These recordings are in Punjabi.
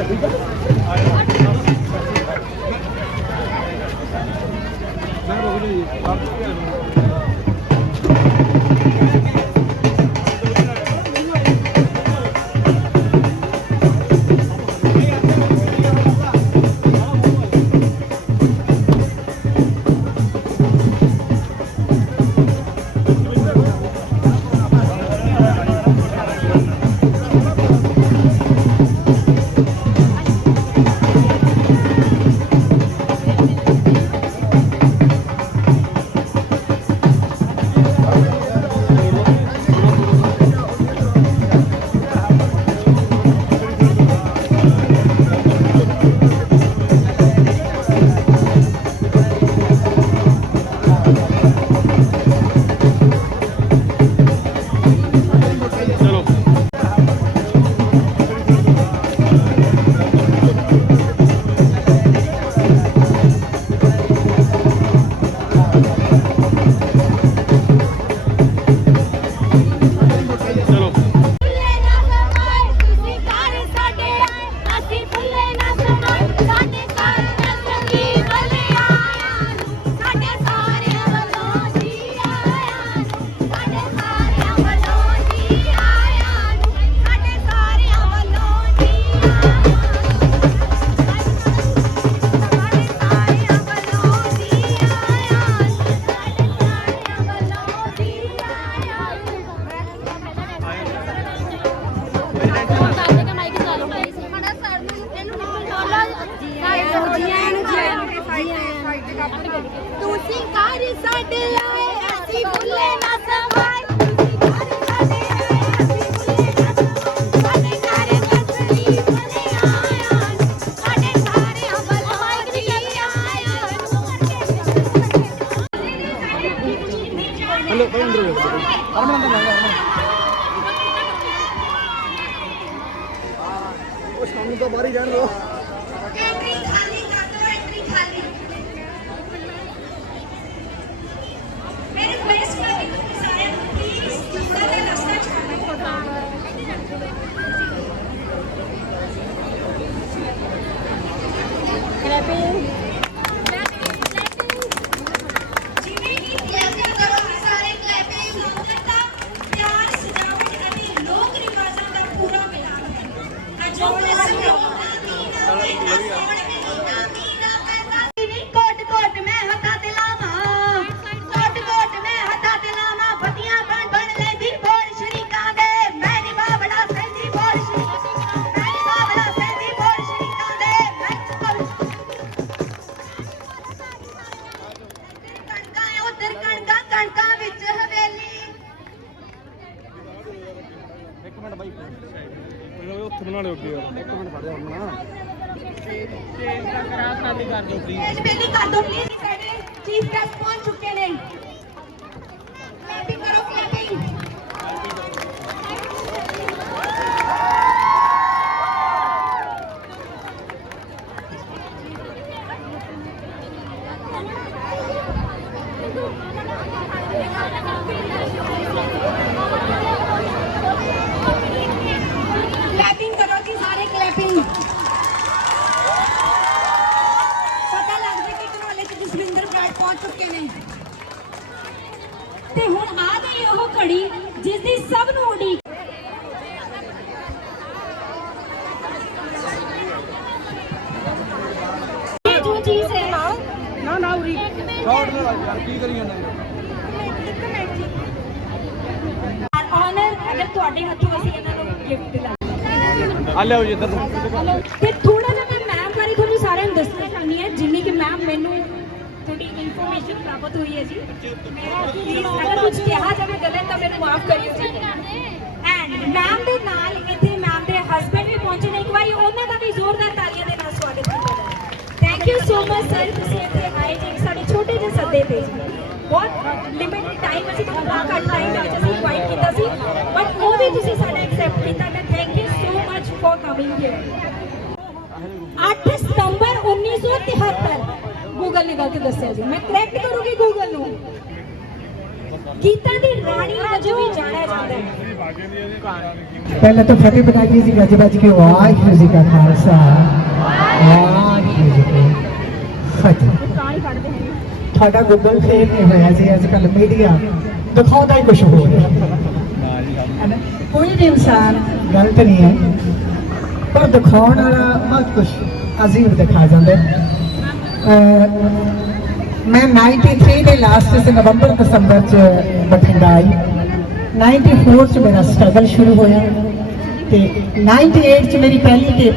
Yeah, we got it. Stage ਬੇਲੀ ਕਰ ਦੋ ਪਲੀਜ਼ ਸਾਡੇ ਚੀਫ ਗੈਸਟ ਪਹੁੰਚ ਚੁੱਕੇ ਨੇ ਕਲੈਪਿੰਗ ਕਰੋ ਕਲੈਪਿੰਗ ਕਲੈਪਿੰਗ ਕਰੋ ਜੀ ਸਾਰੇ ਕਲੈਪਿੰਗ ਪਤਾ ਲੱਗਦਾ ਕਿ ਕਨੋਲੇ ਚ ਜਸਵਿੰਦਰ ਬਰਾੜ ਪਹੁੰਚ ਚੁੱਕੇ ਨੇ ਤੇ ਹੁਣ ਆ ਗਈ ਉਹ ਘੜੀ ਜਿਸ ਦੀ ਸਭ ਨੂੰ ਉਡੀਕ ਇਹ ਜੋ ਚੀਜ਼ ਹੈ ਨਾ ਨਾ ਉਰੀ ਸ਼ਾਟ ਲੈ ਯਾਰ ਕੀ ਕਰੀ ਜਾਂਦਾ ਆਨਰ ਅਗਰ ਤੁਹਾਡੇ ਹੱਥੋਂ ਅਸੀਂ ਇਹਨਾਂ ਨੂੰ ਗਿਫਟ ਦਿਲਾਂਗੇ। ਆ ਲਿਆਓ ਜੀ ਇੱਧਰ ਨੂੰ। ਤੇ ਥੋੜਾ ਜਿਹਾ ਮੈਂ ਮੈਮ ਬਾਰੇ ਤੁਹਾਨੂੰ ਸਾਰਿਆਂ ਨੂੰ ਦੱਸਣਾ ਚਾਹੁੰਦੀ ਹਾਂ ਜਿੰਨੀ ਕਿ ਮੈਮ ਮੈਨੂੰ ਥੋੜੀ ਇਨਫੋਰਮੇਸ਼ਨ ਪ੍ਰਾਪਤ ਹੋਈ ਹੈ ਜੀ। ਮੇਰਾ ਪਲੀਜ਼ ਅਗਰ ਕੁਝ ਕਿਹਾ ਜਾਵੇ ਗਲਤ ਤਾਂ ਮੈਨੂੰ ਮਾਫ ਕਰਿਓ ਜੀ। ਐਂਡ ਮੈਮ ਦੇ ਨਾਲ ਇੱਥੇ ਮੈਮ ਦੇ ਹਸਬੰਡ ਵੀ ਪਹੁੰਚੇ ਨੇ। ਇੱਕ ਵਾਰੀ ਉਹਨਾਂ ਦਾ ਵੀ ਜ਼ੋਰਦਾਰ ਤਾਲੀਆਂ ਦੇ ਨਾਲ ਸਵਾਗਤ ਕੀਤਾ ਜਾਵੇ। Thank you so much sir ਤੇ ਬਹੁਤ ਲਿਮਿਟਡ ਟਾਈਮ ਅਸੀਂ ਬਹੁਤ ਘੱਟ ਟਾਈਮ ਦੇ ਵਿੱਚ ਅਸੀਂ ਇਨਵਾਈਟ ਕੀਤਾ ਸੀ। ਬਟ ਉਹ ਵੀ ਤੁਸੀਂ ਸਾਡਾ ਐਕਸੈਪਟ ਕੀਤਾ। ਤੇ thank you so much for coming here 8 ਸਤੰਬਰ 1973 ਗੂਗਲ ਨੇ ਗਲਤ ਦੱਸਿਆ ਜੀ। ਮੈਂ ਕਰੈਕਟ ਕਰੂੰਗੀ ਗੂਗਲ ਨੂੰ? ਗੀਤਾਂ ਦੀ ਰਾਣੀ ਵਜੋਂ ਵੀ ਜਾਣਿਆ ਜਾਂਦਾ ਹੈ। ਪਹਿਲਾਂ ਤਾਂ ਫਤਿਹ ਕੇ ਸੀ ਗੱਜ ਵੱਜ ਕੇ ਵਾਹਿਗੁਰੂ ਜੀ ਕਾ ਖਾਲਸਾ। ਵਾਹਿਗੁਰੂ ਜੀ ਕੀ ਫਤਿਹ। ਸਾਡਾ ਗੂਗਲ ਫੇਰ ਨਹੀਂ ਹੋਇਆ ਸੀ ਅੱਜ ਕੱਲ ਮੀਡੀਆ ਦਿਖਾਉਂਦਾ ਹੀ ਕੁਝ ਹੋ ਰਿਹਾ ਕੋਈ ਵੀ ਇਨਸਾਨ ਗਲਤ ਨਹੀਂ ਹੈ ਪਰ ਦਿਖਾਉਣ ਵਾਲਾ ਬਹੁਤ ਕੁਝ ਅਜ਼ੀਬ ਦਿਖਾ ਜਾਂਦਾ ਹੈ। ਅਹ, ਮੈਂ 93 ਦੇ ਲਾਸਟ ਚ ਨਵੰਬਰ ਦਸੰਬਰ ਚ ਬਠਿੰਡਾ ਆਈ। 94 ਚ ਮੇਰਾ ਸਟਰਗਲ ਸ਼ੁਰੂ ਹੋਇਆ ਤੇ 98 ਚ ਮੇਰੀ ਪਹਿਲੀ ਟਿਪ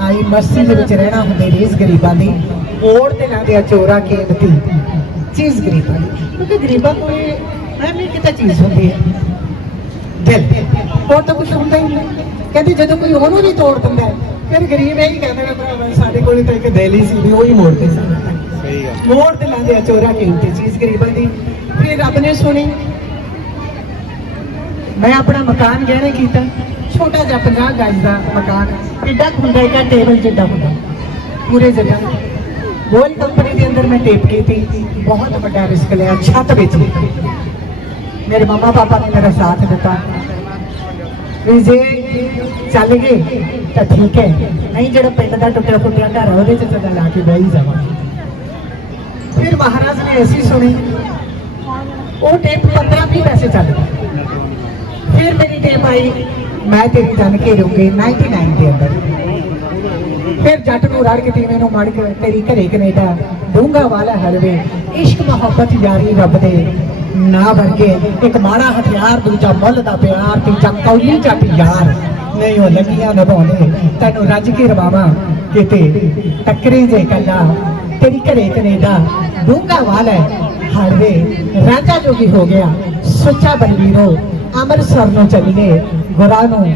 ਆਈ ਮਸਤੀ ਦੇ ਵਿੱਚ ਰਹਿਣਾ ਹੁੰਦੇ ਰੀਸ ਗਰੀਬਾਂ ਦੀ। ਓੜ ਤੇ ਲਾਂਦੇ ਚੋਰਾ ਕੀਮਤੀ ਚੀਜ਼ ਗਰੀਬਾਂ ਦੀ। ਕਿਉਂਕਿ ਗਰੀਬਾਂ ਕੋਲ ਐਵੇਂ ਕਿਤਾ ਚੀਜ਼ ਹੁੰਦੀ ਹੈ। ਦਿਲ। ਹੋਰ ਤਾਂ ਕੁਝ ਹੁੰਦਾ ਹੀ ਨਹੀਂ। ਕਹਿੰਦੇ ਜਦੋਂ ਕੋਈ ਉਹਨੂੰ ਨਹੀਂ ਤੋੜ ਦਿੰਦਾ ਹੈ, ਫਿਰ ਗਰੀਬ ਇਹ ਹੀ ਕਹਿੰਦਾ ਨੇ ਭਰਾਵਾ ਸਾਡੇ ਕੋਲ ਤਾਂ ਇੱਕ ਦਿਲ ਹੀ ਸੀ ਵੀ ਉਹ ਹੀ ਮੋੜਦੇ ਸਨ ਸਹੀ ਗੱਲ। ਮੋੜ ਤੇ ਲਾਂਦੇ ਆ ਚੋਰਾ ਕੀਮਤੀ ਚੀਜ਼ ਗਰੀਬਾਂ ਦੀ। ਫਿਰ ਰੱਬ ਨੇ ਸੁਣੀ ਮੈਂ ਆਪਣਾ ਮਕਾਨ ਗਹਿਣੇ ਕੀਤਾ ਛੋਟਾ ਜਿਹਾ 50 ਗਜ ਦਾ ਮਕਾਨ। ਕਿੱਡਾ ਹੁੰਦਾ ਇੱਕ ਟੇਬਲ ਜਿੱਡਾ ਹੁੰਦਾ ਪੂਰੇ ਜਗ੍ਹਾ ਗੋਲ ਕੰਪਨੀ ਦੇ ਅੰਦਰ ਮੈਂ ਟੇਪ ਕੀਤੀ ਬਹੁਤ ਵੱਡਾ ਰਿਸਕ ਲਿਆ ਛੱਤ ਵੇਚ ਲਈ ਮੇਰੇ ਮਮਾ ਪਾਪਾ ਨੇ ਮੇਰਾ ਸਾਥ ਦਿੱਤਾ ਵੀ ਜੇ ਚੱਲ ਗਏ ਤਾਂ ਠੀਕ ਹੈ ਨਹੀਂ ਜਿਹੜਾ ਪਿੰਡ ਦਾ ਟੁੱਟਿਆ ਫੁੱਟਿਆ ਘਰ ਆ ਉਹਦੇ ਚ ਸਦਾ ਲਾ ਕੇ ਬਹਿ ਹੀ ਜਾਵਾਂਗੇ ਫਿਰ ਮਹਾਰਾਜ ਨੇ ਐਸੀ ਸੁਣੀ ਉਹ ਟੇਪ 15 20 ਪੈਸੇ ਚੱਲ ਗਈ ਫਿਰ ਮੇਰੀ ਟੇਪ ਆਈ ਮੈਂ ਤੇਰੀ ਜਾਨ ਕੇ ਰਹੂੰਗੀ 99 ਦੇ ਅੰਦਰ ਫਿਰ ਜੱਟ ਨੂੰ ਰੜ ਕੇ ਤੀਵੇਂ ਨੂੰ ਮੜ ਕੇ ਤੇਰੀ ਘਰੇ ਕੈਨੇਡਾ ਡੂੰਗਾ ਵਾਲਾ ਹਲਵੇ ਇਸ਼ਕ ਮੁਹੱਬਤ ਯਾਰੀ ਰੱਬ ਦੇ। ਨਾ ਵਰਗੇ ਇੱਕ ਮਾੜਾ ਹਥਿਆਰ, ਦੂਜਾ ਮੁੱਲ ਦਾ ਪਿਆਰ, ਤੀਜਾ ਕੌਲੀ ਜੱਟ ਯਾਰ ਨਹੀਂ ਉਹ ਲੱਗੀਆਂ ਨਿਭਾਉਂਦੇ। ਤੈਨੂੰ ਰੱਜ ਕੇ ਰਵਾਵਾਂ ਕਿਤੇ ਟੱਕਰੇ ਜੇ ਕੱਲਾ। ਤੇਰੀ ਘਰੇ ਕਨੇਡਾ ਡੂੰਗਾ ਵਾਲਾ ਹਲਵੇ ਰਾਜਾ ਜੋਗੀ ਹੋ ਗਿਆ। ਸੁੱਚਾ ਬਲਵੀਰੋ ਅੰਮ੍ਰਿਤਸਰ ਨੂੰ ਚੱਲੀਏ। ਗੁਰਾਂ ਨੂੰ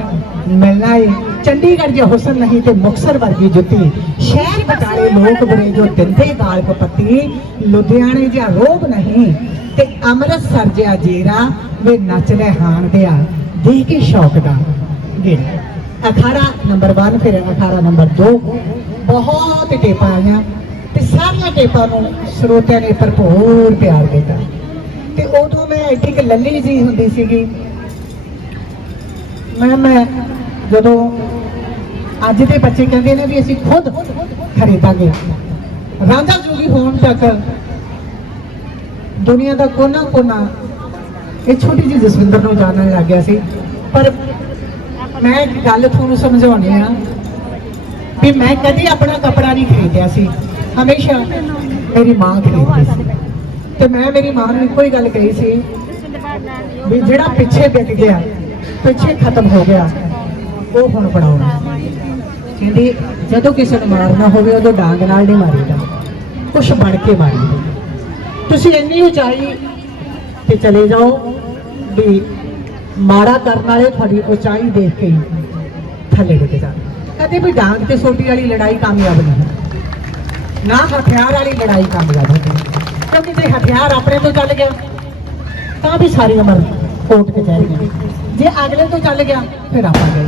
ਮਿਲਣਾ ਏ। ਚੰਡੀਗੜ੍ਹ ਜੇ ਹੁਸਨ ਨਹੀਂ ਤੇ ਮੁਕਸਰ ਵਰਗੀ ਜੁੱਤੀ। ਸ਼ਹਿਰ ਬਟਾਲੇ ਲੋਕ ਬੜੇ ਜੋ ਦਿੰਦੇ ਗਾਲ ਪੱਤੀ, ਲੁਧਿਆਣੇ ਜਿਹਾ ਰੋਬ ਨਹੀਂ ਤੇ ਅੰਮ੍ਰਿਤਸਰ ਜਿਹਾ ਜੇਰਾ, ਵੇ ਨੱਚਦੇ ਹਾਣ ਦਿਆ। ਦੇਖ ਕੇ ਸ਼ੌਕ ਦਾ? ਗੇੜਾ ਅਖਾੜਾ ਨੰਬਰ 1 ਫਿਰ ਅਖਾੜਾ ਨੰਬਰ 2 ਬਹੁਤ ਟੇਪਾਂ ਆਈਆਂ ਤੇ ਸਾਰੀਆਂ ਟੇਪਾਂ ਨੂੰ ਸਰੋਤਿਆਂ ਨੇ ਭਰਪੂਰ ਪਿਆਰ ਦਿੱਤਾ। ਤੇ ਉਦੋਂ ਮੈਂ ਇੱਥੇ ਇੱਕ ਲੱਲੀ ਜੀ ਹੁੰਦੀ ਸੀਗੀ। ਮੈਂ ਮੈਂ ਜਦੋਂ ਅੱਜ ਦੇ ਬੱਚੇ ਕਹਿੰਦੇ ਨੇ ਵੀ ਅਸੀਂ ਖੁਦ ਖਰੀਦਾਂਗੇ। ਰਾਂਝਾ ਜੋਗੀ ਹੋਣ ਤੱਕ ਦੁਨੀਆ ਦਾ ਕੋਨਾ ਕੋਨਾ ਇਹ ਛੋਟੀ ਜਿਹੀ ਜਸਵਿੰਦਰ ਨੂੰ ਜਾਣਨ ਲੱਗ ਗਿਆ ਸੀ। ਪਰ ਮੈਂ ਗੱਲ ਤੁਹਾਨੂੰ ਸਮਝਾਉਣੀ ਆ ਵੀ ਮੈਂ ਕਦੇ ਆਪਣਾ ਕੱਪੜਾ ਨਹੀਂ ਖਰੀਦਿਆ ਸੀ। ਹਮੇਸ਼ਾ ਮੇਰੀ ਮਾਂ ਖਰੀਦਦੀ ਸੀ। ਤੇ ਮੈਂ ਮੇਰੀ ਮਾਂ ਨੂੰ ਇੱਕੋ ਹੀ ਗੱਲ ਕਹੀ ਸੀ ਵੀ ਜਿਹੜਾ ਪਿੱਛੇ ਵਿਕ ਗਿਆ, ਪਿੱਛੇ ਖਤਮ ਹੋ ਗਿਆ। ਉਹ ਹੁਣ ਬਣਾਉਣਾ ਕਹਿੰਦੀ, ਜਦੋਂ ਕਿਸੇ ਨੂੰ ਮਾਰਨਾ ਹੋਵੇ, ਉਦੋਂ ਡਾਂਗ ਨਾਲ ਨਹੀਂ ਮਾਰੀਦਾ। ਕੁਛ ਬਣ ਕੇ ਮਾਰੀਦਾ ਤੁਸੀਂ ਇੰਨੀ ਉਚਾਈ ਤੇ ਚਲੇ ਜਾਓ ਵੀ ਮਾੜਾ ਕਰਨ ਵਾਲੇ ਤੁਹਾਡੀ ਉਚਾਈ ਦੇਖ ਕੇ ਥੱਲੇ ਡਿੱਗ ਜਾਣ। ਕਦੇ ਵੀ ਡਾਂਗ ਤੇ ਸੋਟੀ ਵਾਲੀ ਲੜਾਈ ਕਾਮਯਾਬ ਨਹੀਂ ਨਾ ਹਥਿਆਰ ਵਾਲੀ ਲੜਾਈ ਕਾਮਯਾਬ ਹੁੰਦੀ। ਕਿਉਂਕਿ ਜੇ ਹਥਿਆਰ ਆਪਣੇ ਤੋਂ ਚੱਲ ਗਿਆ, ਤਾਂ ਵੀ ਸਾਰੀ ਉਮਰ ਕੋਟ ਕਚਹਿਰੀ ਜੇ ਅਗਲੇ ਤੋਂ ਚੱਲ ਗਿਆ, ਫਿਰ ਆਪਾਂ ਗਏ।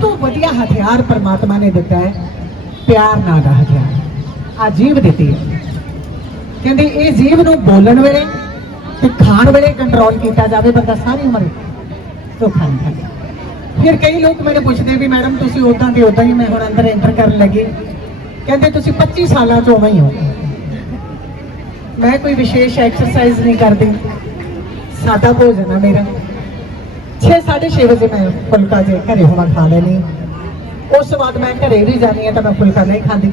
ਤੋਂ ਵਧੀਆ ਹਥਿਆਰ ਪਰਮਾਤਮਾ ਨੇ ਦਿੱਤਾ ਹੈ, ਪਿਆਰ ਨਾਂ ਦਾ ਹਥਿਆਰ। ਆ ਜੀਵ ਦਿੱਤੀ ਹੈ। ਕਹਿੰਦੇ ਇਹ ਜੀਵ ਨੂੰ ਬੋਲਣ ਵੇਲੇ ਤੇ ਖਾਣ ਵੇਲੇ ਕੰਟਰੋਲ ਕੀਤਾ ਜਾਵੇ, ਬੰਦਾ ਸਾਰੀ ਉਮਰ ਧੋਖਾ ਖਾਂਦਾ। ਫਿਰ ਕਈ ਲੋਕ ਮੈਨੂੰ ਪੁੱਛਦੇ ਵੀ ਮੈਡਮ, ਤੁਸੀਂ ਉਦਾਂ ਦੇ ਉਦਾਂ ਹੀ ਮੈਂ ਹੁਣ ਅੰਦਰ ਐਂਟਰ ਕਰਨ ਲੱਗੀ। ਕਹਿੰਦੇ ਤੁਸੀਂ 25 ਸਾਲਾਂ ਤੋਂ ਉਵੇਂ ਹੀ ਹੋ। ਮੈਂ ਕੋਈ ਵਿਸ਼ੇਸ਼ ਐਕਸਰਸਾਈਜ਼ ਨਹੀਂ ਕਰਦੀ। ਸਾਦਾ ਭੋਜਨ ਆ ਮੇਰਾ। 6:30 ਵਜੇ ਮੈਂ ਫੁਲਕਾ ਜੇ ਘਰੇ ਹੋਣਾ ਖਾ ਲੈਣੀ ਉਸ ਤੋਂ ਬਾਅਦ ਮੈਂ ਘਰੇ ਵੀ ਜਾਣੀ ਹੈ ਤਾਂ ਮੈਂ ਫੁਲਕਾ ਨਹੀਂ ਖਾਂਦੀ।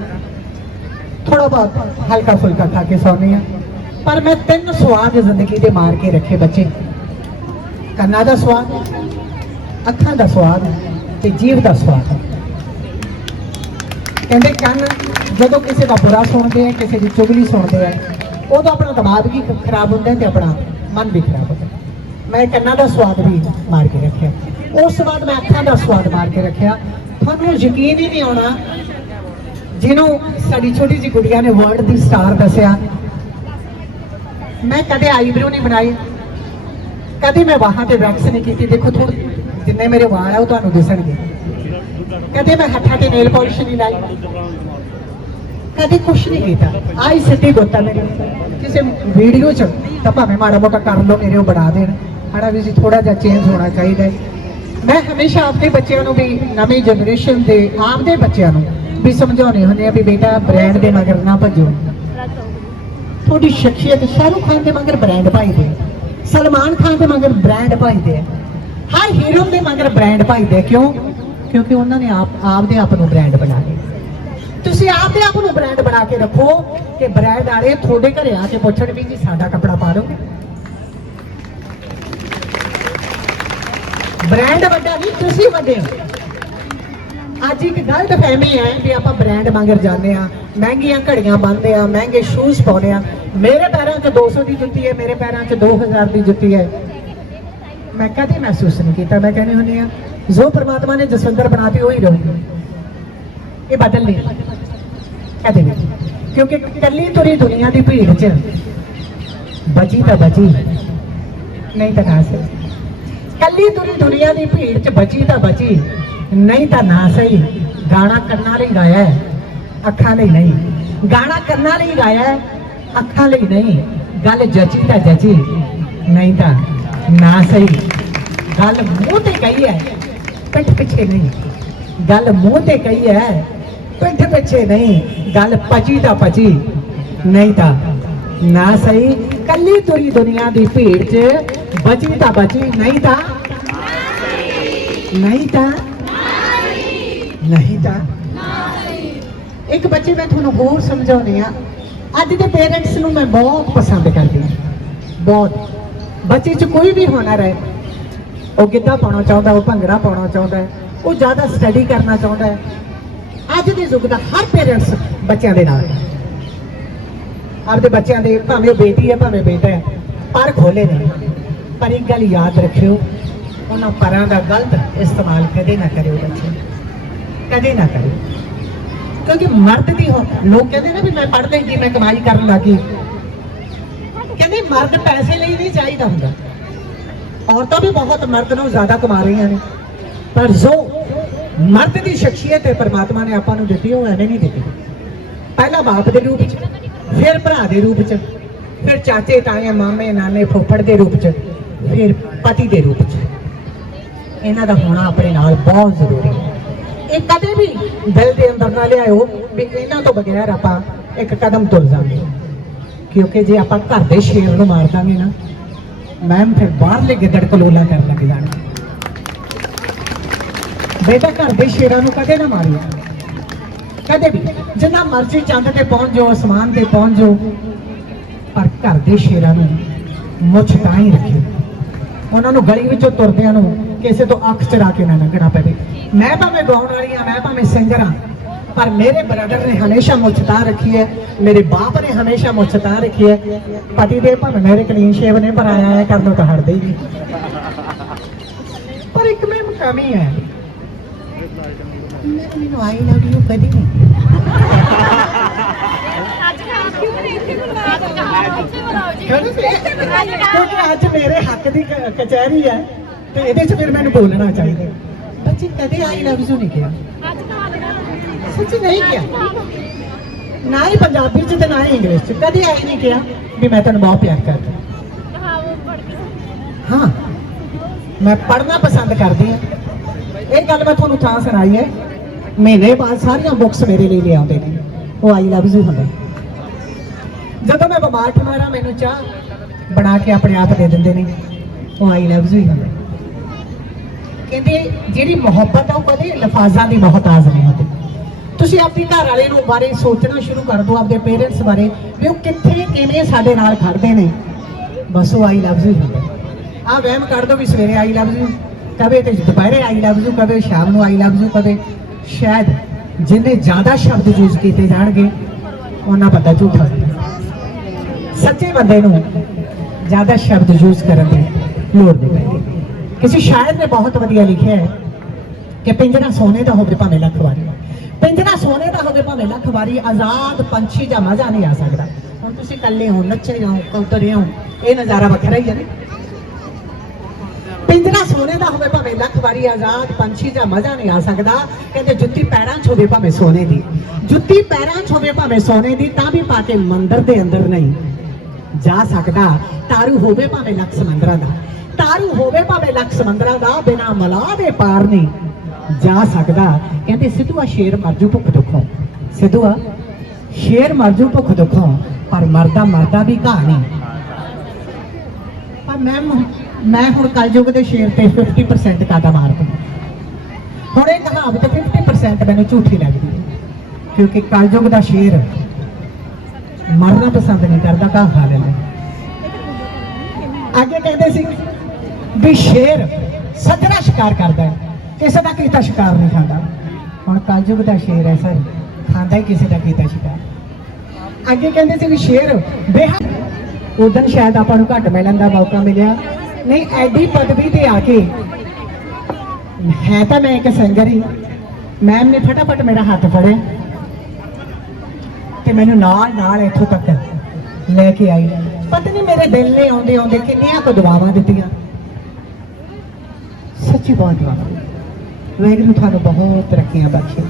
ਥੋੜਾ ਬਹੁਤ ਹਲਕਾ ਫੁਲਕਾ ਖਾ ਕੇ ਸੌਂਦੀ ਆ ਪਰ ਮੈਂ ਤਿੰਨ ਸਵਾਦ ਜ਼ਿੰਦਗੀ ਦੇ ਮਾਰ ਕੇ ਰੱਖੇ ਬੱਚੇ। ਕੰਨਾਂ ਦਾ ਸਵਾਦ, ਅੱਖਾਂ ਦਾ ਸਵਾਦ ਤੇ ਜੀਭ ਦਾ ਸਵਾਦ। ਕਹਿੰਦੇ ਕੰਨ ਜਦੋਂ ਕਿਸੇ ਦਾ ਬੁਰਾ ਸੁਣਦੇ ਆ, ਕਿਸੇ ਦੀ ਚੁਗਲੀ ਸੁਣਦੇ ਆ, ਉਦੋਂ ਆਪਣਾ ਦਿਮਾਗ ਵੀ ਖਰਾਬ ਹੁੰਦਾ ਤੇ ਆਪਣਾ ਮਨ ਵੀ ਖਰਾਬ ਹੁੰਦਾ। ਮੈਂ ਕੰਨਾਂ ਦਾ ਸਵਾਦ ਵੀ ਮਾਰ ਕੇ ਰੱਖਿਆ। ਉਸ ਤੋਂ ਬਾਅਦ ਮੈਂ ਅੱਖਾਂ ਦਾ ਸਵਾਦ ਮਾਰ ਕੇ ਰੱਖਿਆ। ਤੁਹਾਨੂੰ ਯਕੀਨ ਹੀ ਨਹੀਂ ਆਉਣਾ, ਜਿਹਨੂੰ ਸਾਡੀ ਛੋਟੀ ਜਿਹੀ ਗੁੜੀਆ ਨੇ ਵਰਲਡ ਦੀ ਸਟਾਰ ਦੱਸਿਆ। ਮੈਂ ਕਦੇ ਆਈਬ੍ਰੋ ਨਹੀਂ ਬਣਾਈ। ਕਦੇ ਮੈਂ ਬਾਹਾਂ ਤੇ ਵੈਕਸ ਨਹੀਂ ਕੀਤੀ। ਦੇਖੋ ਥੋੜੇ ਜਿੰਨੇ ਮੇਰੇ ਵਾਲ ਆ, ਉਹ ਤੁਹਾਨੂੰ ਦਿਸਣਗੇ। ਕਦੇ ਮੈਂ ਹੱਥਾਂ ਤੇ ਨੇਲ ਪਾਲਿਸ਼ ਨਹੀਂ ਲਾਈ। ਕਦੇ ਕੁਛ ਨਹੀਂ ਕੀਤਾ। ਆਈ ਸਿੱਧੀ ਗੁੱਤਾ ਮੇਰੇ। ਕਿਸੇ ਵੀਡੀਓ ਚ ਤਾਂ ਭਾਵੇਂ ਮਾੜਾ ਮੋਟਾ ਕਰ ਲਓ, ਮੇਰੇ ਉਹ ਬਣਾ ਦੇਣ। ਹਣਾ ਵੀ ਜੀ ਥੋੜਾ ਜਿਹਾ ਚੇਂਜ ਹੋਣਾ ਚਾਹੀਦਾ ਹੈ। ਮੈਂ ਹਮੇਸ਼ਾ ਆਪਣੇ ਬੱਚਿਆਂ ਨੂੰ ਵੀ ਨਵੀਂ ਜਨਰੇਸ਼ਨ ਦੇ ਆਪਦੇ ਬੱਚਿਆਂ ਨੂੰ ਵੀ ਸਮਝਾਉਣੇ ਹੁੰਦੇ ਆ ਵੀ ਬੇਟਾ ਬ੍ਰਾਂਡ ਦੇ ਮਗਰ ਨਾ ਭੱਜੋ। ਤੁਹਾਡੀ ਸ਼ਖਸੀਅਤ ਸ਼ਾਹਰੁਖ ਖਾਨ ਦੇ ਮਗਰ ਬ੍ਰਾਂਡ ਪਾਈਦੇ ਆ। ਸਲਮਾਨ ਖਾਨ ਦੇ ਮਗਰ ਬ੍ਰਾਂਡ ਪਾਈਦੇ ਆ। ਹਰ ਹੀਰੋ ਦੇ ਮਗਰ ਬ੍ਰਾਂਡ ਪਾਈਦੇ ਕਿਉਂ? ਕਿਉਂਕਿ ਉਹਨਾਂ ਨੇ ਆਪ, ਆਪਦੇ ਆਪ ਨੂੰ ਬ੍ਰਾਂਡ ਬਣਾ ਲਿਆ। ਤੁਸੀਂ ਆਪਦੇ ਆਪ ਨੂੰ ਬ੍ਰਾਂਡ ਬਣਾ ਕੇ ਰੱਖੋ ਕਿ ਬ੍ਰਾਂਡ ਵਾਲੇ ਤੁਹਾਡੇ ਘਰੇ ਆ ਕੇ ਪੁੱਛਣ ਵੀ ਜੀ ਸਾਡਾ ਕੱਪੜਾ ਪਾ ਲਓ ਬ੍ਰਾਂਡ ਵੱਡਾ ਨਹੀਂ ਤੁਸੀਂ ਵੱਡੇ ਹੋ। ਅੱਜ ਇੱਕ ਗਲਤ ਫਹਿਮੀ ਹੈ ਵੀ ਆਪਾਂ ਬ੍ਰਾਂਡ ਮੰਗਰ ਜਾਂਦੇ ਆ ਮਹਿੰਗੀਆਂ ਘੜੀਆਂ ਬੰਨਦੇ ਆ ਮਹਿੰਗੇ ਸ਼ੂਜ਼ ਪਾਉਂਦੇ ਆ ਮੇਰੇ ਪੈਰਾਂ 'ਚ 200 ਦੀ ਜੁੱਤੀ ਹੈ, ਮੇਰੇ ਪੈਰਾਂ 'ਚ 2000 ਦੀ ਜੁੱਤੀ ਹੈ। ਮੈਂ ਕਦੇ ਮਹਿਸੂਸ ਨਹੀਂ ਕੀਤਾ, ਮੈਂ ਕਹਿੰਦੀ ਹੁੰਦੀ ਆ ਜੋ ਪ੍ਰਮਾਤਮਾ ਨੇ ਜਸਵੰਦਰ ਬਣਾਤੀ ਹੀ ਰਹੂਗੀ। ਇਹ ਬਦਲ ਨਹੀਂ ਕਦੇ ਵੀ। ਕਿਉਂਕਿ ਕੱਲੀ ਤੁਰੀ ਦੁਨੀਆ ਦੀ ਭੀੜ 'ਚ ਬਚੀ ਤਾਂ ਬਚੀ, ਨਹੀਂ ਤਾਂ ਨਾ ਸਹੀ ਕੱਲੀ ਤੁਰੀ ਦੁਨੀਆ ਦੀ ਭੀੜ 'ਚ ਬਚੀ ਤਾਂ ਬਚੀ ਨਹੀਂ ਤਾਂ ਨਾ ਸਹੀ। ਗਾਣਾ ਕੰਨਾਂ ਲਈ ਗਾਇਆ ਅੱਖਾਂ ਲਈ ਨਹੀਂ। ਗਾਣਾ ਕੰਨਾਂ ਲਈ ਗਾਇਆ ਅੱਖਾਂ ਲਈ ਨਹੀਂ। ਗੱਲ ਜਚੀ ਤਾਂ ਜਚੀ, ਨਹੀਂ ਤਾਂ ਨਾ ਸਹੀ। ਗੱਲ ਮੂੰਹ ਤੇ ਕਹੀ ਹੈ, ਪਿੱਠ ਪਿੱਛੇ ਨਹੀਂ। ਗੱਲ ਮੂੰਹ ਤੇ ਕਹੀ ਹੈ, ਪਿੱਠ ਪਿੱਛੇ ਨਹੀਂ। ਗੱਲ ਪਚੀ ਤਾਂ ਪਚੀ, ਨਹੀਂ ਤਾਂ ਨਾ ਸਹੀ। ਕੱਲੀ ਤੁਰੀ ਦੁਨੀਆ ਦੀ ਭੀੜ 'ਚ ਬਚੀ ਤਾਂ ਬਚੀ ਨਹੀਂ ਤਾਂ ਨਹੀਂ ਤਾਂ ਨਹੀਂ ਤਾਂ ਇੱਕ ਬੱਚੇ, ਮੈਂ ਤੁਹਾਨੂੰ ਹੋਰ ਸਮਝਾਉਣੀ ਆ ਅੱਜ ਦੇ ਪੇਰੈਂਟਸ ਨੂੰ ਮੈਂ ਬਹੁਤ ਪਸੰਦ ਕਰਦੀ ਹਾਂ। ਬਹੁਤ। ਬੱਚੇ 'ਚ ਕੋਈ ਵੀ ਹੁਨਰ ਹੈ, ਉਹ ਗਿੱਧਾ ਪਾਉਣਾ ਚਾਹੁੰਦਾ, ਉਹ ਭੰਗੜਾ ਪਾਉਣਾ ਚਾਹੁੰਦਾ, ਉਹ ਜ਼ਿਆਦਾ ਸਟੱਡੀ ਕਰਨਾ ਚਾਹੁੰਦਾ ਹੈ। ਅੱਜ ਦੇ ਯੁੱਗ ਦਾ ਹਰ ਪੇਰੈਂਟਸ ਬੱਚਿਆਂ ਦੇ ਨਾਲ ਆਪਦੇ ਬੱਚਿਆਂ ਦੇ, ਭਾਵੇਂ ਉਹ ਬੇਟੀ ਹੈ, ਭਾਵੇਂ ਬੇਟਾ ਹੈ, ਪਰ ਖੋਲੇ ਨਹੀਂ ਪਰ ਇੱਕ ਗੱਲ ਯਾਦ ਰੱਖਿਓ ਉਹਨਾਂ ਪਰਾਂ ਦਾ ਗਲਤ ਇਸਤੇਮਾਲ ਕਦੇ ਨਾ ਕਰਿਓ ਬੱਚੇ। ਕਦੇ ਨਾ ਕਰਿਓ। ਕਿਉਂਕਿ ਮਰਦ ਦੀ ਹੋ ਲੋਕ ਕਹਿੰਦੇ ਨੇ ਵੀ ਮੈਂ ਪੜ੍ਹਦੇ ਲਈ ਮੈਂ ਕਮਾਈ ਕਰਨ ਲੱਗੀ। ਕਹਿੰਦੇ ਮਰਦ ਪੈਸੇ ਲਈ ਨਹੀਂ ਚਾਹੀਦਾ ਹੁੰਦਾ। ਔਰਤਾਂ ਵੀ ਬਹੁਤ ਮਰਦ ਨਾਲੋਂ ਜ਼ਿਆਦਾ ਕਮਾ ਰਹੀਆਂ ਨੇ। ਪਰ ਜੋ ਮਰਦ ਦੀ ਸ਼ਖਸੀਅਤ ਹੈ, ਪਰਮਾਤਮਾ ਨੇ ਆਪਾਂ ਨੂੰ ਦਿੱਤੀ, ਉਹ ਐਵੇਂ ਨਹੀਂ ਦਿੱਤੀ। ਪਹਿਲਾਂ ਬਾਪ ਦੇ ਰੂਪ 'ਚ, ਫਿਰ ਭਰਾ ਦੇ ਰੂਪ 'ਚ, ਫਿਰ ਚਾਚੇ, ਤਾਏ, ਮਾਮੇ, ਨਾਨੇ, ਫੁੱਫੜ ਦੇ ਰੂਪ 'ਚ, ਫਿਰ ਪਤੀ ਦੇ ਰੂਪ 'ਚ। ਇਹਨਾਂ ਦਾ ਹੋਣਾ ਆਪਣੇ ਨਾਲ ਬਹੁਤ ਜ਼ਰੂਰੀ ਹੈ। ਇਹ ਕਦੇ ਵੀ ਦਿਲ ਦੇ ਅੰਦਰ ਨਾ ਲਿਆਇਓ ਵੀ ਇਹਨਾਂ ਤੋਂ ਬਗੈਰ ਆਪਾਂ ਇੱਕ ਕਦਮ ਤੁਰ ਜਾਵਾਂਗੇ ਕਿਉਂਕਿ ਜੇ ਆਪਾਂ ਘਰ ਦੇ ਸ਼ੇਰ ਨੂੰ ਮਾਰ ਦਾਂਗੇ ਨਾ, ਮੈਮ ਫਿਰ ਬਾਹਰਲੇ ਗਿੱਦੜ ਕਲੋਲਾ ਕਰਨ ਲੱਗ ਜਾਣਗੇ। ਬੇਟਾ, ਘਰ ਦੇ ਸ਼ੇਰਾਂ ਨੂੰ ਕਦੇ ਨਾ ਮਾਰਿਓ। ਕਦੇ ਵੀ, ਜਿੰਨਾ ਮਰਜ਼ੀ ਚੰਦ ਤੇ ਪਹੁੰਚ ਜਾਓ, ਅਸਮਾਨ ਤੇ ਪਹੁੰਚ ਜਾਓ, ਪਰ ਘਰ ਦੇ ਸ਼ੇਰਾਂ ਨੂੰ ਮੁੱਛ ਤਾਂ ਹੀ ਰੱਖਿਓ। ਉਹਨਾਂ ਨੂੰ ਗਲੀ ਵਿੱਚੋਂ ਤੁਰਦਿਆਂ ਨੂੰ ਕਿਸੇ ਤੋਂ ਅੱਖ ਚਰਾ ਕੇ ਨਾ ਲੰਘਣਾ ਪਵੇ। ਮੈਂ ਭਾਵੇਂ ਗਾਉਣ ਵਾਲੀ ਹਾਂ ਮੈਂ ਭਾਵੇਂ ਸਿੰਗਰ ਹਾਂ ਪਰ ਮੇਰੇ ਬ੍ਰਦਰ ਨੇ ਹਮੇਸ਼ਾ ਮੁੱਛ ਤਾਂ ਰੱਖੀ ਹੈ ਮੇਰੇ ਬਾਪ ਨੇ ਹਮੇਸ਼ਾ ਮੁੱਛ ਤਾਂ ਰੱਖੀ ਹੈ। ਪਤੀ ਦੇ ਭਾਵੇਂ ਮੇਰੇ ਕਲੀਨ ਸ਼ੇਵ ਨੇ ਪਰ ਆਇਆ ਹੈ ਕਰਨੋਂ ਤਾਂ ਹਟਦੇ ਹੀ ਪਰ ਇੱਕ ਮੈਂ ਕਮੀ ਹੈ। ਮੈਨੂੰ ਮੈਨੂੰ ਆਈ ਲਵ ਯੂ ਕਦੀ ਨਹੀਂ। ਕਿਉਂਕਿ ਅੱਜ ਮੇਰੇ ਹੱਕ ਦੀ ਕਚਹਿਰੀ ਹੈ। ਤੇ ਇਹਦੇ 'ਚ ਫਿਰ ਮੈਨੂੰ ਬੋਲਣਾ ਚਾਹੀਦਾ। ਬੱਚੇ, ਕਦੇ ਆਈ ਲਵ ਯੂ ਨਹੀਂ ਕਿਹਾ? ਸੱਚੀ ਨਹੀਂ ਕਿਹਾ। ਨਾ ਹੀ ਪੰਜਾਬੀ 'ਚ ਤੇ ਨਾ ਹੀ ਇੰਗਲਿਸ਼ 'ਚ। ਕਦੇ ਆਈ ਨਹੀਂ ਕਿਹਾ ਵੀ ਮੈਂ ਤੈਨੂੰ ਬਹੁਤ ਪਿਆਰ ਕਰਦੀ। ਹਾਂ, ਮੈਂ ਪੜ੍ਹਨਾ ਪਸੰਦ ਕਰਦੀ ਹਾਂ। ਇਹ ਗੱਲ ਮੈਂ ਤੁਹਾਨੂੰ ਥਾਂ ਸੁਣਾਈ ਹੈ। ਮਹੀਨੇ ਬਾਅਦ ਸਾਰੀਆਂ ਬੁੱਕਸ ਮੇਰੇ ਲਈ ਲਿਆਉਂਦੇ ਨੇ। ਉਹ ਆਈ ਲਵ ਯੂ ਹੁੰਦਾ। ਜਦੋਂ ਮੈਂ ਬਿਮਾਰ, ਠਮਾਰਾ ਮੈਨੂੰ ਚਾਹ ਬਣਾ ਕੇ ਆਪਣੇ ਆਪ ਦੇ ਦਿੰਦੇ ਨੇ, ਉਹ ਆਈ ਲਵ ਯੂ ਹੀ ਹੁੰਦਾ। ਕਹਿੰਦੇ ਜਿਹੜੀ ਮੁਹੱਬਤ ਆ ਉਹ ਕਦੇ ਲਫ਼ਜ਼ਾਂ ਦੀ ਮੁਹਤਾਜ ਨਹੀਂ ਹੁੰਦੀ। ਤੁਸੀਂ ਆਪਣੇ ਘਰ ਵਾਲੇ ਨੂੰ ਬਾਰੇ ਸੋਚਣਾ ਸ਼ੁਰੂ ਕਰ ਦਿਓ ਆਪਣੇ ਪੇਰੈਂਟਸ ਬਾਰੇ, ਵੀ ਉਹ ਕਿੱਥੇ, ਕਿਵੇਂ ਸਾਡੇ ਨਾਲ ਖੜਦੇ ਨੇ। ਬਸ ਉਹ ਆਈ ਲਵ ਯੂ ਆ ਵਹਿਮ ਕਰ ਦਿਓ ਵੀ ਸਵੇਰੇ ਆਈ ਲਵ ਯੂ ਕਦੇ ਤੇ ਦੁਪਹਿਰੇ ਆਈ ਲਵ ਯੂ ਕਦੇ ਸ਼ਾਮ ਨੂੰ ਆਈ ਲਵ ਯੂ ਕਦੇ ਸ਼ਾਇਦ ਜਿੰਨੇ ਜ਼ਿਆਦਾ ਸ਼ਬਦ ਯੂਜ਼ ਕੀਤੇ ਜਾਣਗੇ, ਉਹਨਾਂ ਪਤਾ ਝੂਠਾ ਸੱਚੇ ਬੰਦੇ ਨੂੰ ਜ਼ਿਆਦਾ ਸ਼ਬਦ ਯੂਜ਼ ਕਰਨ ਦੀ ਲੋੜ ਨਹੀਂ ਪੈਂਦੀ। ਕਿਸੇ ਸ਼ਾਇਰ ਨੇ ਬਹੁਤ ਵਧੀਆ ਲਿਖਿਆ ਹੈ ਕਿ ਪਿੰਜਰਾ ਸੋਨੇ ਦਾ ਹੋਵੇ ਭਾਵੇਂ ਲੱਖ ਵਾਰੀ। ਪਿੰਜਰਾ ਸੋਨੇ ਦਾ ਹੋਵੇ ਭਾਵੇਂ ਲੱਖ ਵਾਰੀ ਆਜ਼ਾਦ ਪੰਛੀ ਦਾ ਮਜ਼ਾ ਨਹੀਂ ਆ ਸਕਦਾ। ਹੁਣ ਤੁਸੀਂ ਇਕੱਲੇ ਹੋ ਨੱਚੇ ਹੋ ਕੌਤਰੇ ਹੋ, ਇਹ ਨਜ਼ਾਰਾ ਵੱਖਰਾ ਹੀ ਹੈ ਨਾ। ਪਿੰਜਰਾ ਸੋਨੇ ਦਾ ਹੋਵੇ ਭਾਵੇਂ ਲੱਖ ਵਾਰੀ ਆਜ਼ਾਦ ਪੰਛੀ ਦਾ ਮਜ਼ਾ ਨਹੀਂ ਆ ਸਕਦਾ, ਕਹਿੰਦੇ ਜੁੱਤੀ ਪੈਰਾਂ 'ਚ ਹੋਵੇ ਭਾਵੇਂ ਸੋਨੇ ਦੀ। ਜੁੱਤੀ ਪੈਰਾਂ 'ਚ ਹੋਵੇ ਭਾਵੇਂ ਸੋਨੇ ਦੀ, ਤਾਂ ਵੀ ਪਾ ਕੇ ਮੰਦਰ ਦੇ ਅੰਦਰ ਨਹੀਂ ਜਾ ਸਕਦਾ। ਤਾਰੂ ਹੋਵੇ ਭਾਵੇਂ ਲੱਖ ਸਮੁੰਦਰਾਂ ਦਾ। ਤਾਰੂ ਹੋਵੇ ਭਾਵੇਂ ਲੱਖ ਸਮੁੰਦਰਾਂ ਦਾ, ਬਿਨਾ ਮਲਾਹ ਦੇ ਪਾਰ ਨਹੀਂ ਜਾ ਸਕਦਾ। ਕਹਿੰਦੇ, ਸਿੱਧੂਆ, ਸ਼ੇਰ ਮਰਜੂ ਭੁੱਖ ਦੁੱਖੋਂ। ਸਿੱਧੂਆ, ਸ਼ੇਰ ਮਰਜੂ ਭੁੱਖ ਦੁੱਖੋਂ, ਪਰ ਮਰਦਾ ਮਰਦਾ ਵੀ ਕਹਾਣੀ ਪਰ ਮੈਂ ਮੈਂ ਹੁਣ ਕਲਯੁਗ ਦੇ ਸ਼ੇਰ ਤੇ 50% ਕਾਦਾ ਮਾਰ ਦੂੰ? ਹੁਣ ਇਹ ਕਹਾਵਤ 50% ਮੈਨੂੰ ਝੂਠੀ ਲੱਗਦੀ ਹੈ। ਕਿਉਂਕਿ ਕਲਯੁਗ ਦਾ ਸ਼ੇਰ ਮਰਨਾ ਪਸੰਦ ਨਹੀਂ ਕਰਦਾ ਕਾ ਖਾ ਲੈਂਦਾ। ਅੱਗੇ ਕਹਿੰਦੇ ਸੀ ਵੀ ਸ਼ੇਰ ਸੱਜਣਾ ਸ਼ਿਕਾਰ ਕਰਦਾ ਹੈ। ਕਿਸੇ ਦਾ ਕੀਤਾ ਸ਼ਿਕਾਰ ਨਹੀਂ ਖਾਂਦਾ। ਹੁਣ ਕਲਯੁਗ ਦਾ ਸ਼ੇਰ ਹੈ ਸਰ। ਖਾਂਦਾ ਹੀ ਕਿਸੇ ਦਾ ਕੀਤਾ ਸ਼ਿਕਾਰ। ਅੱਗੇ ਕਹਿੰਦੇ ਸੀ ਵੀ ਸ਼ੇਰ, ਬੇਹੱਦ ਉਦੋਂ ਸ਼ਾਇਦ ਆਪਾਂ ਨੂੰ ਘੱਟ ਮਿਲਣ ਦਾ ਮੌਕਾ ਮਿਲਿਆ। ਨਹੀਂ, ਐਡੀ ਪਦਵੀ ਤੇ ਆ ਕੇ ਹੈ ਤਾਂ ਮੈਂ ਇੱਕ ਸਿੰਗਰ ਹੀ। ਮੈਮ ਨੇ ਫਟਾਫਟ ਮੇਰਾ ਹੱਥ ਫੜਿਆ। ਤੇ ਮੈਨੂੰ ਨਾਲ ਨਾਲ ਇੱਥੋਂ ਤੱਕ ਲੈ ਕੇ ਆਈ। ਪਤਾ ਨਹੀਂ ਮੇਰੇ ਦਿਲ ਨੇ ਆਉਂਦੇ ਆਉਂਦੇ ਕਿੰਨੀਆਂ ਕੁ ਦੁਆਵਾਂ ਦਿੱਤੀਆਂ। ਸੱਚੀ ਬਹੁਤ ਦੁਆਵਾਂ ਵਾਹਿਗੁਰੂ ਤੁਹਾਨੂੰ ਬਹੁਤ ਤਰੱਕੀਆਂ ਬਖਸ਼ੇ।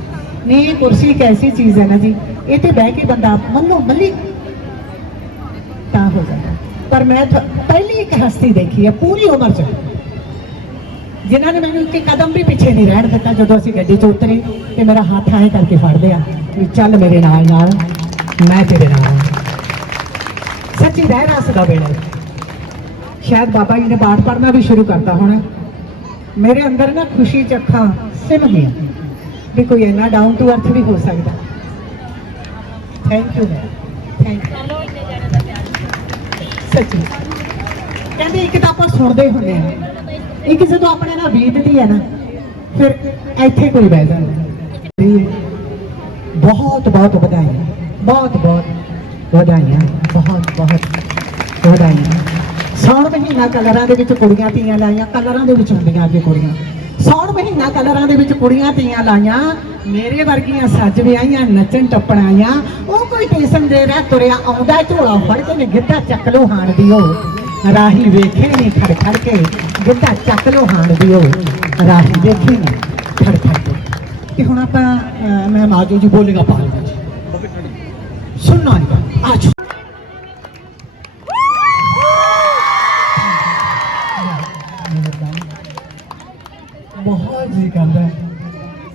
ਨਹੀਂ ਕੁਰਸੀ ਇੱਕ ਐਸੀ ਚੀਜ਼ ਹੈ ਨਾ ਜੀ ਇਹ ਤੇ ਬਹਿ ਕੇ ਬੰਦਾ ਮੰਨੋ ਮੱਲੀ ਤਾਂ ਹੋ ਜਾਂਦਾ। ਪਰ ਮੈਂ ਪਹਿਲੀ ਇੱਕ ਹਸਤੀ ਦੇਖੀ ਹੈ, ਪੂਰੀ ਉਮਰ 'ਚ। ਜਿਨ੍ਹਾਂ ਨੇ ਮੈਨੂੰ ਇੱਕ ਕਦਮ ਵੀ ਪਿੱਛੇ ਨਹੀਂ ਰਹਿਣ ਦਿੱਤਾ, ਜਦੋਂ ਅਸੀਂ ਗੱਡੀ 'ਚ ਉਤਰੇ ਤੇ ਮੇਰਾ ਹੱਥ ਆਏ ਕਰਕੇ ਫੜ ਲਿਆ ਵੀ ਚੱਲ ਮੇਰੇ ਨਾਲ ਨਾਲ, ਮੈਂ ਤੇਰੇ ਨਾਲ ਸੱਚੀ ਰਹਿ ਰਸ ਦਾ ਵੇਲੇ। ਸ਼ਾਇਦ ਬਾਬਾ ਜੀ ਨੇ ਪਾਠ ਪੜ੍ਹਨਾ ਵੀ ਸ਼ੁਰੂ ਕਰਤਾ ਹੋਣਾ। ਮੇਰੇ ਅੰਦਰ ਨਾ ਖੁਸ਼ੀ ਚ ਅੱਖਾਂ ਸਿਮ ਗਈਆਂ। ਵੀ ਕੋਈ ਇੰਨਾ ਡਾਊਨ ਟੂ ਅਰਥ ਵੀ ਹੋ ਸਕਦਾ। ਥੈਂਕ ਯੂ ਥੈਂਕ ਯੂ ਸੱਚੀ। ਕਹਿੰਦੇ ਇੱਕ ਤਾਂ ਆਪਾਂ ਸੁਣਦੇ ਹੁੰਦੇ ਆ ਇੱਕ ਜਦੋਂ ਆਪਣੇ ਨਾਲ ਬੀਤਦੀ ਹੈ ਨਾ ਫਿਰ ਇੱਥੇ ਕੋਈ ਬਹਿ ਜਾਂਦਾ ਬਹੁਤ ਬਹੁਤ ਵਧਾਈਆਂ। ਬਹੁਤ ਬਹੁਤ ਵਧਾਈਆਂ। ਬਹੁਤ ਬਹੁਤ ਵਧਾਈਆਂ। ਸੌਣ ਮਹੀਨਾ ਕਲਰਾਂ ਦੇ ਵਿੱਚ ਕੁੜੀਆਂ ਤੀਆਂ ਲਾਈਆਂ, ਕਲਰਾਂ ਦੇ ਵਿੱਚ ਹੁੰਦੀਆਂ ਅੱਗੇ ਕੁੜੀਆਂ। ਸੌਣ ਮਹੀਨਾ ਕਲਰਾਂ ਦੇ ਵਿੱਚ ਕੁੜੀਆਂ ਤੀਆਂ ਲਾਈਆਂ, ਮੇਰੇ ਵਰਗੀਆਂ ਸੱਜ ਵਿਆਹੀਆਂ, ਨੱਚਣ ਟੱਪਣ ਆਈਆਂ, ਉਹ ਕੋਈ ਟੇਸ਼ਨ ਦੇ ਰਿਹਾ ਤੁਰਿਆ ਆਉਂਦਾ, ਝੋਲਾ ਫੜ ਕੇ ਨੇ ਗਿੱਧਾ ਚੱਕ ਲੋ ਹਾਣ ਦਿਓ। ਰਾਹੀ ਵੇਖੇ ਨਹੀਂ ਖੜ ਖੜ ਕੇ, ਗਿੱਧਾ ਚੱਕ ਲੋ ਹਾਣ ਦਿਓ। ਰਾਹੀ ਵੇਖੇ ਨਹੀਂ ਖੜ ਖੜ ਕੇ। ਤੇ ਹੁਣ ਆਪਾਂ ਮੈਂ ਮਾਜੂ ਜੀ ਬੋਲੇਗਾ ਪਾਲਗਾ ਜੀ। ਸੁਣਨਾ ਨਹੀਂ ਆਜੋ ਜੀ ਕਰਦਾ।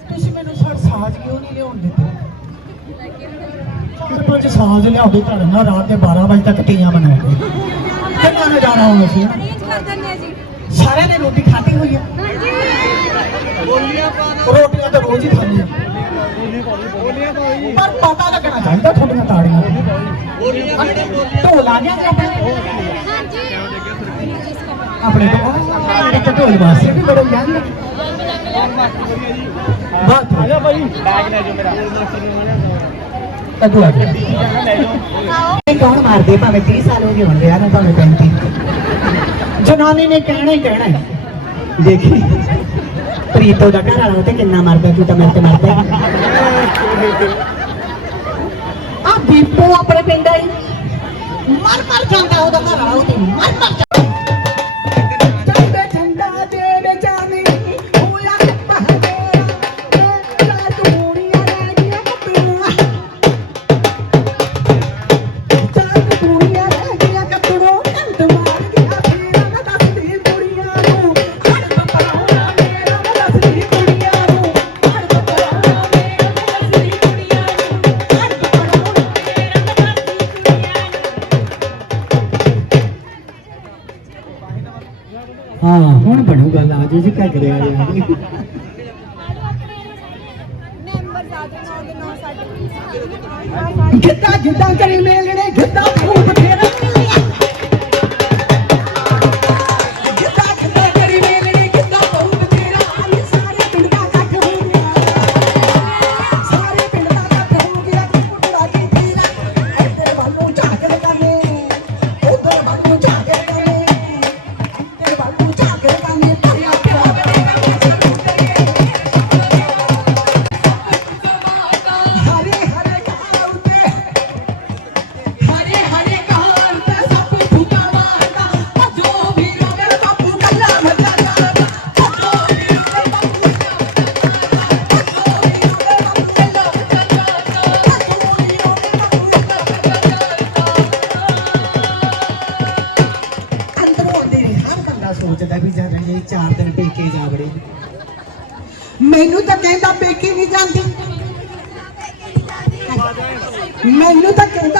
ਤੁਸੀਂ ਮੈਨੂੰ ਸਰ ਸਾਜ਼ ਕਿਉਂ ਨਹੀਂ ਲਿਆਉਣ ਦਿੱਤੇ? ਚਾਰ ਪੰਜ ਸਾਜ਼ ਲਿਆਉਂਦੇ ਤੁਹਾਡੇ ਨਾਲ ਰਾਤ ਦੇ 12 ਵਜੇ ਤੱਕ ਤੀਆਂ ਬਣਾਏ ਕਿੰਨਾ ਨੇ ਜਾਣਾ ਹੋਣਾ ਸੀ ਸਾਰਿਆਂ ਨੇ ਰੋਟੀ ਖਾਧੀ ਹੋਈ ਹੈ? ਰੋਟੀਆਂ ਤਾਂ ਰੋਜ਼ ਹੀ ਖਾਂਦੇ ਪਰ ਪਤਾ ਲੱਗਣਾ ਚਾਹੀਦਾ ਤੁਹਾਡੀਆਂ ਤਾੜੀਆਂ ਢੋਲ ਆ ਗਿਆ ਜੀ ਆਪਣੇ ਆਪਣੇ ਤੋਂ ਇੱਕ ਢੋਲ ਵਾਸਤੇ ਵੀ ਬੜੇ ਯੰਗ ਬਹੁਤ ਆ ਜਾ ਭਾਈ ਬੈਗ ਲੈ ਜਾਓ ਮੇਰਾ ਕਦੋਂ ਆ ਗਿਆ ਕੌਣ ਮਾਰਦੇ ਭਾਵੇਂ 30 ਸਾਲ ਹੋ ਗਏ ਹੁੰਦੇ ਆ ਨਾ ਭਾਵੇਂ 35 ਜਨਾਨੀ ਨੇ ਕਹਿਣਾ ਹੀ ਕਹਿਣਾ ਹੈ। ਦੇਖੀ, ਪ੍ਰੀਤੋ ਦਾ ਘਰ ਵਾਲਾ ਤੇ ਕਿੰਨਾ ਮਰਦਾ ਤੂੰ ਤਾਂ ਮੇਰੇ ਤੇ ਮਰਦਾ ਆ ਦੀਪੋ ਆਪਣੇ ਪਿੰਡ ਆਈ ਮਰ ਮਰ ਜਾਂਦਾ ਉਹਦਾ ਘਰ ਵਾਲਾ ਉਹ ਤੇ ਮਰ ਮਰ ਜਾਂਦਾ। ਚਾਰ ਦਿਨ ਪੇਕੇ ਜਾ ਵੜੇ। ਮੈਨੂੰ ਤਾਂ ਕਹਿੰਦਾ ਪੇਕੇ ਨਹੀਂ ਜਾਂਦੀ। ਮੈਨੂੰ ਤਾਂ ਕਹਿੰਦਾ